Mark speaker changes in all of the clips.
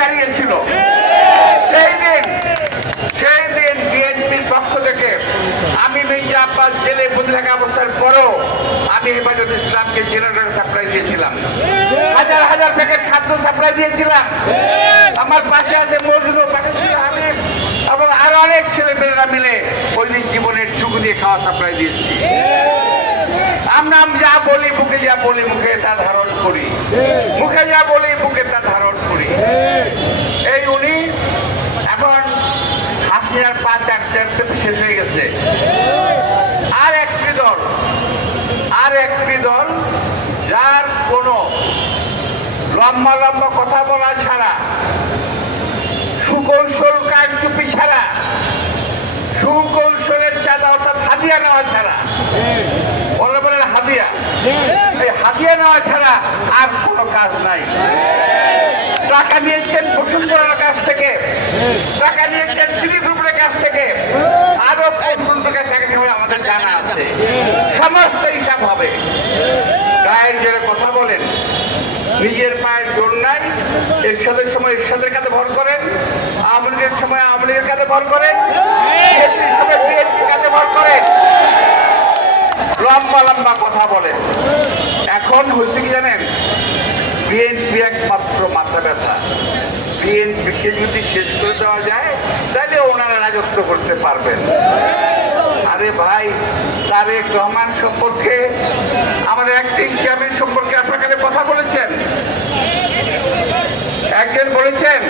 Speaker 1: দাঁড়িয়েছিল। সেই দিন সেই দিন বিএনপির পক্ষ থেকে আমি মির্জা আব্বাস জেলে বন্দি থাকা অবস্থার পরও আমি হেফাজত ইসলামকে জেনারেটর সাপ্লাই দিয়েছিলাম। হাজার হাজার প্যাকেট খাদ্য সাপ্লাই দিয়েছিলাম। আমার পাশে আছে হাবিব এবং আরও অনেক ছেলেমেয়েরা মিলে ওই দিন জীবনের চুক দিয়ে খাওয়া সাপ্লাই দিয়েছি। আমরা যা বলি মুখে যা বলি মুখে তা ধারণ করি। মুখে যা বলি মুখে তা ধারণ করি। এই উনি এখন হাসিনার পাঁচ চার চারটে শেষ হয়ে গেছে। আর একটি দল আর একটি দল যার কোনো লম্বা লম্বা কথা বলা ছাড়া সুকৌশল কারচুপি ছাড়া সুকৌশলের চাঁদা অর্থাৎ হাদিয়া নেওয়া ছাড়া হাদিয়া নেওয়া ছাড়া আর কোনো কাজ নাই। টাকা নিয়েছেন বসুন্ধরার কাছ থেকে। টাকা নিয়েছেন সিবি গ্রুপের কাছ থেকে আরও আমাদের জানা আছে। সমস্ত হিসাব হবে। গায়ের জোরে কথা বলেন। নিজের পায়ের জোর নাই। এরশাদের সময় এরশাদের কাছে ভর করেন। আওয়ামী লীগের সময় আওয়ামী লীগের কাছে ভর করেন। সময় বিএনপির কাছে ভর করেন। লম্বা লম্বা কথা বলেন এখন হয়েছে কি জানেন? বিএনপি একমাত্র মাথা ব্যথা। বিএনপিকে যদি শেষ করে দেওয়া যায়, তাহলে ওনারা রাজত্ব করতে পারবেন। আরে ভাই তারেক রহমান সম্পর্কে, আমাদের অ্যাক্টিং চেয়ারম্যান সম্পর্কে আপনার কাছে কথা বলেছেন? একজন বলেছেন,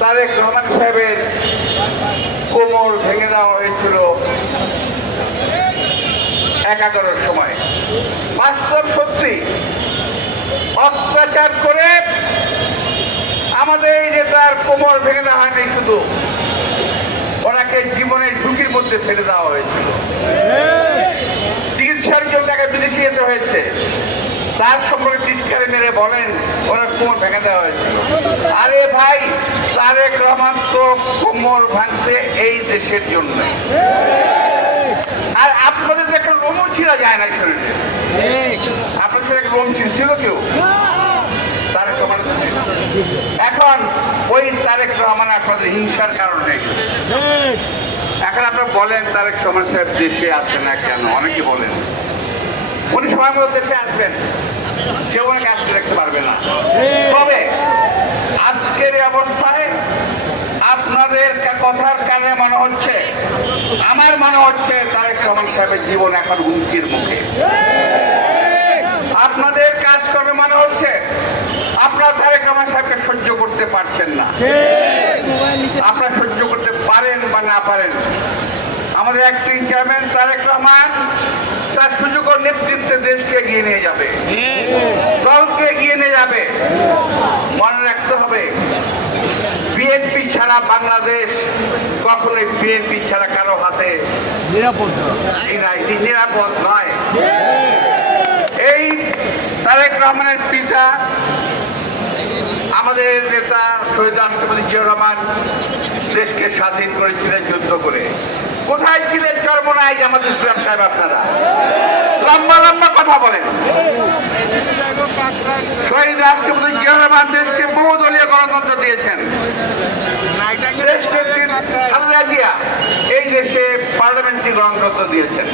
Speaker 1: তারেক রহমান সাহেবের কোমর ভেঙে দেওয়া হয়েছিল। একাদশের সময়। বাস্তব সত্যি। অত্যাচার করে আমাদের নেতার কোমর ভেঙে দেওয়া হয়নি শুধু। ওনাকে জীবনের ঝুঁকির মধ্যে ফেলে দেওয়া হয়েছিল। চিকিৎসার জন্য তাকে বিদেশে যেতে হয়েছে। তার সম্পর্কে চিৎকারে মেরে বলেন, ওনার কোমর ভেঙে দেওয়া হয়েছে। আরে ভাই, তারেক রহমান তো কোমর ভাঙছে এই দেশের জন্য। আর আপনাদের তো একটা রোমও ছিঁড়া যায় না শরীরে। আপনার সাথে একটা রোম ছিল কেউ? তারেক রহমান। এখন ওই তারেক রহমান আপনাদের হিংসার কারণে। এখন আপনারা বলেন তারেক রহমান সাহেব দেশে আছে না কেন? অনেকে বলেন। উনি সময় মতো দেশে আসবেন। সে ওনাকে আসতে রাখতে পারবে না। তবে আজকের অবস্থায় আপনাদের কথার কানে মনে হচ্ছে, আমার মনে হচ্ছে তারেক রহমান সাহেবের জীবন এখন হুমকির মুখে। আপনাদের কাজ করবে মনে হচ্ছে, আপনারা তারেক রহমান সাহেবকে সহ্য করতে পারছেন না। আপনারা সহ্য করতে পারেন বা না পারেন, আমাদের অ্যাক্টিং চেয়ারম্যান তারেক রহমান তার সুযোগ নেতৃত্বে দেশকে এগিয়ে নিয়ে যাবে, দলকে এগিয়ে নিয়ে যাবে। ছাড়া বাংলাদেশ কখনোই বিএনপি ছাড়া কারও হাতে
Speaker 2: নিরাপদ
Speaker 1: নাই- নিরাপদ নয়। এই তারেক রহমানের পিতা আমাদের নেতা শহীদ রাষ্ট্রপতি জিয়া রহমান দেশকে স্বাধীন করেছিলেন যুদ্ধ করে। কোথায় ছিলেন চরমনায় জামাত ইসলাম সাহেব আপনারা? লম্বা কথা বলেন। শহীদ রাষ্ট্রপতি জিয়া রহমান দেশকে বহুদলীয় গণতন্ত্র দিয়েছেন। এই গণতন্ত্র দিয়েছেন।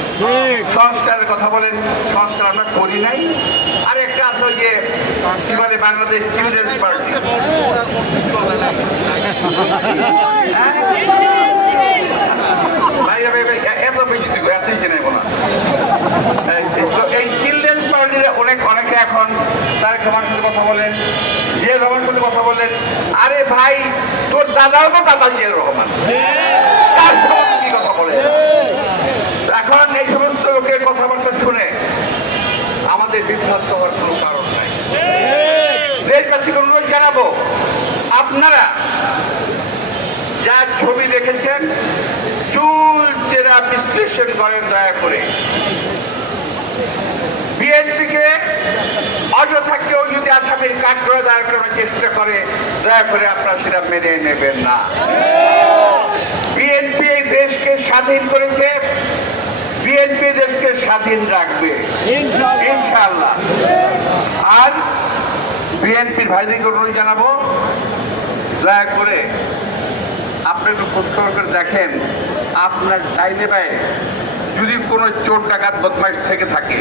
Speaker 1: সংস্কারের কথা বলেন করি নাই। আছে বাংলাদেশ চিলড্রেন্স পার্টি ভাই ভাই ভাই এত বেশি দিব এত বেশি নেব না এই- তো এই চিলড্রেন্স পার্টির অনেক অনেকে এখন রহমানের সাথে কথা বলেন, যে রহমানের সাথে কথা বলেন আরে ভাই, তোর দাদাও তো দাদা জিয়া রহমান। এখন এই সমস্ত লোকের কথাবার্তা শুনে আমাদের বিভ্রান্ত হওয়ার কোনো কারণ নাই। দেশবাসীকে অনুরোধ জানাব, আপনারা যা ছবি দেখেছেন, চুল চেরা বিশ্লেষণ করেন দয়া করে। বিএনপিকে অযথা আসামির কাঠ করে দাঁড় করার চেষ্টা করে দয়া করে আপনারা সেটা মেনে নেবেন না। বিএনপি এই দেশকে স্বাধীন করেছে বিএনপি দেশকে স্বাধীন রাখবে।
Speaker 2: ইনশাআল্লাহ।
Speaker 1: আর বিএনপির ভাইদেরকে অনুরোধ জানাব দয়া করে আপনি একটু খোঁজখবর করে দেখেন আপনার ডাইনে বায়ে যদি কোনো চোর ডাকাত বদমাইশ থেকে থাকে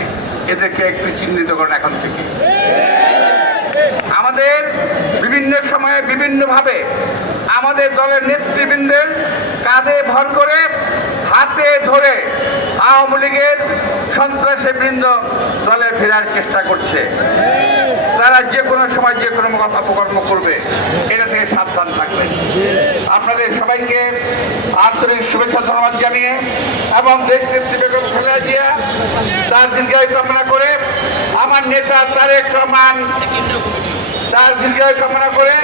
Speaker 1: এদেরকে একটু চিহ্নিত করেন এখন থেকে। আমাদের বিভিন্ন সময়ে বিভিন্নভাবে আমাদের দলের নেতৃবৃন্দের কাঁধে ভর করে হাতে ধরে আওয়ামী লীগের সন্ত্রাসী বৃন্দ দলে ফেরার চেষ্টা করছে। তারা যে কোনো সময় যে কোনো অপকর্ম করবে, এটা থেকে সাবধান থাকবে। আপনাদের সবাইকে আন্তরিক শুভেচ্ছা ধন্যবাদ জানিয়ে এবং দেশ নেত্রী বেগম খালেদা তার দীর্ঘায়ু কামনা করে আমার নেতা তারেক রহমান তার দীর্ঘায়ু কামনা করে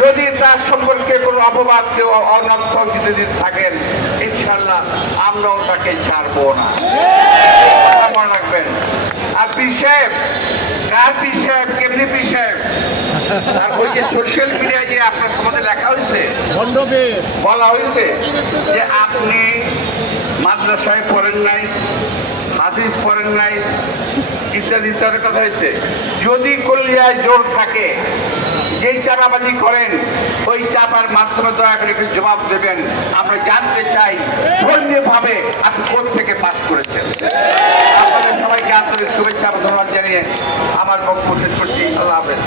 Speaker 1: যদি তার সম্পর্কে কোনো অপবাদ কেউ অনর্থ দিতে থাকেন ইনশাল্লাহ আমরাও তাকে ছাড়বো না। মনে রাখবেন। আর পীর সাহেব কার পীর সাহেব কেমনি পীর সাহেব? আর ওই যে সোশ্যাল মিডিয়ায় যে আপনার সম্বন্ধে লেখা হয়েছে বলা হয়েছে যে আপনি মাদ্রাসায় পড়েন নাই হাদিস পড়েন নাই ইত্যাদি ইত্যাদি কথা যদি কলিয়ায় জোর থাকে যেই চাপাবাজি করেন, ওই চাপার মাধ্যমে দয়া করে একটু জবাব দেবেন। আমরা জানতে চাই ধর্মীয়ভাবে আপনি কোন থেকে পাশ করেছেন? আপনাদের সবাইকে আন্তরিক শুভেচ্ছা ধন্যবাদ জানিয়ে আমার বক্তব্য শেষ করছি। আল্লাহ হাফেজ।